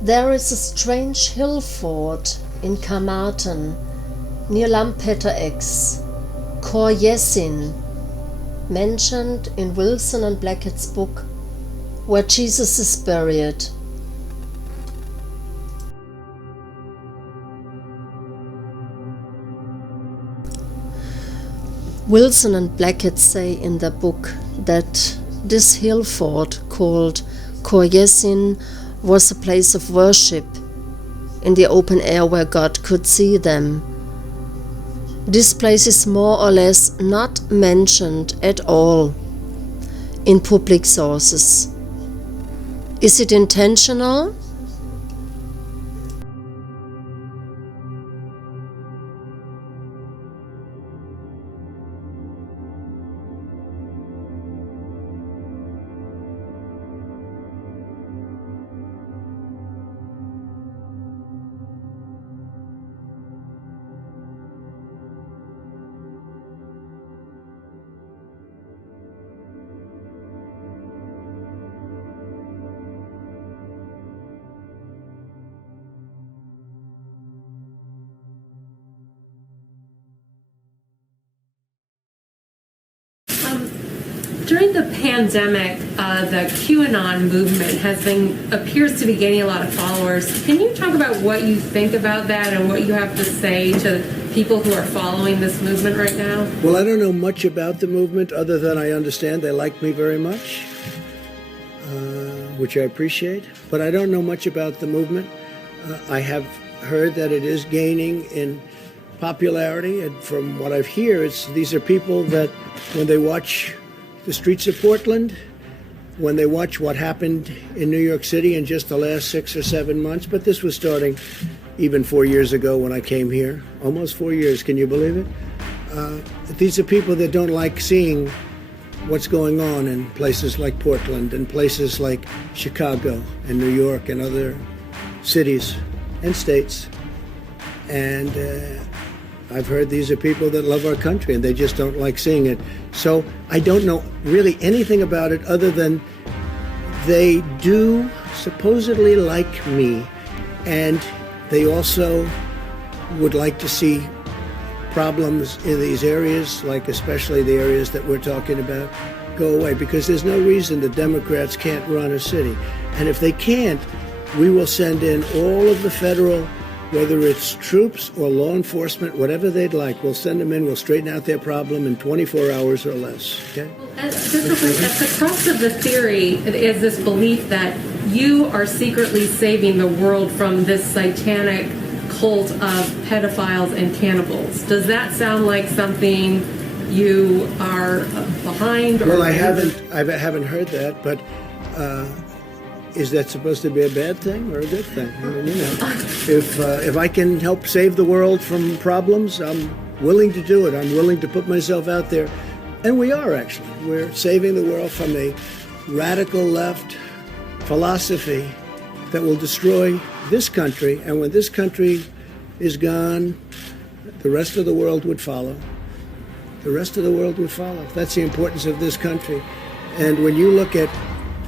There is a strange Hillfort in Carmarthen, near Lampeter X, COR IESIN, mentioned in Wilson and Blackett's book, where Jesus is buried. Wilson and Blackett say in their book that this Hillfort, called COR IESIN, was a place of worship in the open air where God could see them. This place is more or less not mentioned at all in public sources. Is it intentional? During the pandemic, the Q-Anon movement appears to be gaining a lot of followers. Can you talk about what you think about that and what you have to say to people who are following this movement right now? Well, I don't know much about the movement other than I understand they like me very much, which I appreciate. But I don't know much about the movement. I have heard that it is gaining in popularity, and from what I hear, these are people that when they watch the streets of Portland, when they watch what happened in New York City in just the last 6 or 7 months, but this was starting even 4 years ago when I came here, almost 4 years, can you believe it? These are people that don't like seeing what's going on in places like Portland and places like Chicago and New York and other cities and states. And I've heard these are people that love our country and they just don't like seeing it. So I don't know really anything about it other than they do supposedly like me, and they also would like to see problems in these areas, like especially the areas that we're talking about, go away, because there's no reason the Democrats can't run a city. And if they can't, we will send in all of the federal, whether it's troops or law enforcement, whatever they'd like, we'll send them in, we'll straighten out their problem in 24 hours or less, okay? At the crux of the theory is this belief that you are secretly saving the world from this satanic cult of pedophiles and cannibals. Does that sound like something you are behind? Well, I haven't heard that, but is that supposed to be a bad thing or a good thing? I mean, you know, if I can help save the world from problems, I'm willing to do it. I'm willing to put myself out there. And we are, actually. We're saving the world from a radical left philosophy that will destroy this country. And when this country is gone, the rest of the world would follow. The rest of the world would follow. That's the importance of this country. And when you look at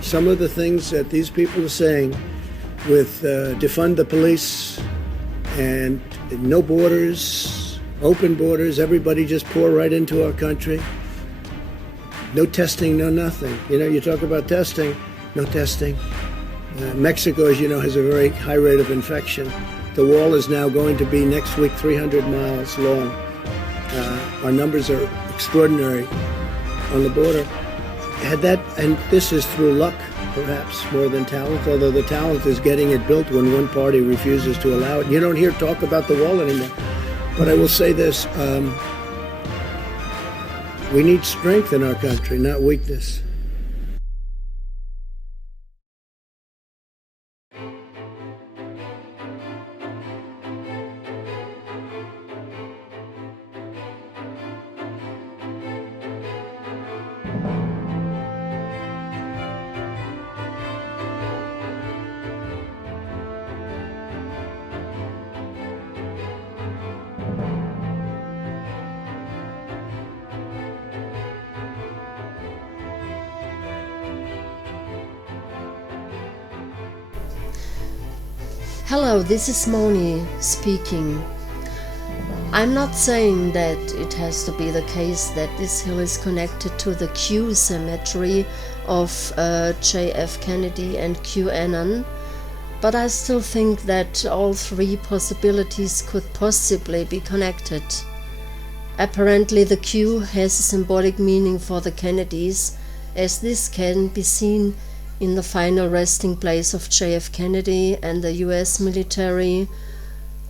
some of the things that these people are saying with defund the police and no borders, open borders, everybody just pour right into our country. No testing, no nothing. You know, you talk about testing, no testing. Mexico, as you know, has a very high rate of infection. The wall is now going to be next week 300 miles long. Our numbers are extraordinary on the border. Had that, and this is through luck, perhaps, more than talent, although the talent is getting it built when one party refuses to allow it. You don't hear talk about the wall anymore. But I will say this, we need strength in our country, not weakness. Hello, this is Moni speaking. I'm not saying that it has to be the case that this hill is connected to the Q cemetery of J.F. Kennedy and Q-Anon, but I still think that all three possibilities could possibly be connected. Apparently the Q has a symbolic meaning for the Kennedys, as this can be seen in the final resting place of J.F. Kennedy and the US military,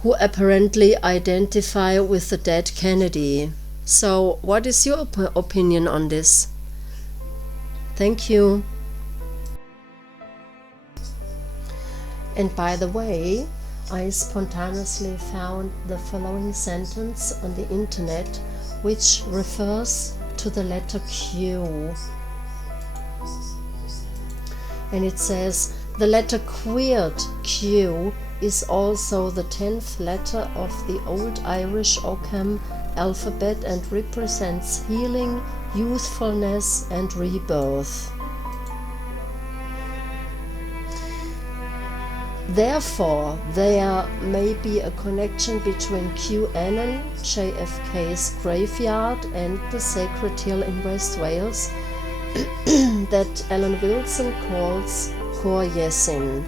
who apparently identify with the dead Kennedy. So, what is your opinion on this? Thank you. And by the way, I spontaneously found the following sentence on the internet, which refers to the letter Q. And it says, the letter queered Q is also the 10th letter of the Old Irish Ogham alphabet and represents healing, youthfulness and rebirth. Therefore, there may be a connection between Q-Anon, JFK's graveyard, and the Sacred Hill in West Wales that Alan Wilson calls COR IESIN.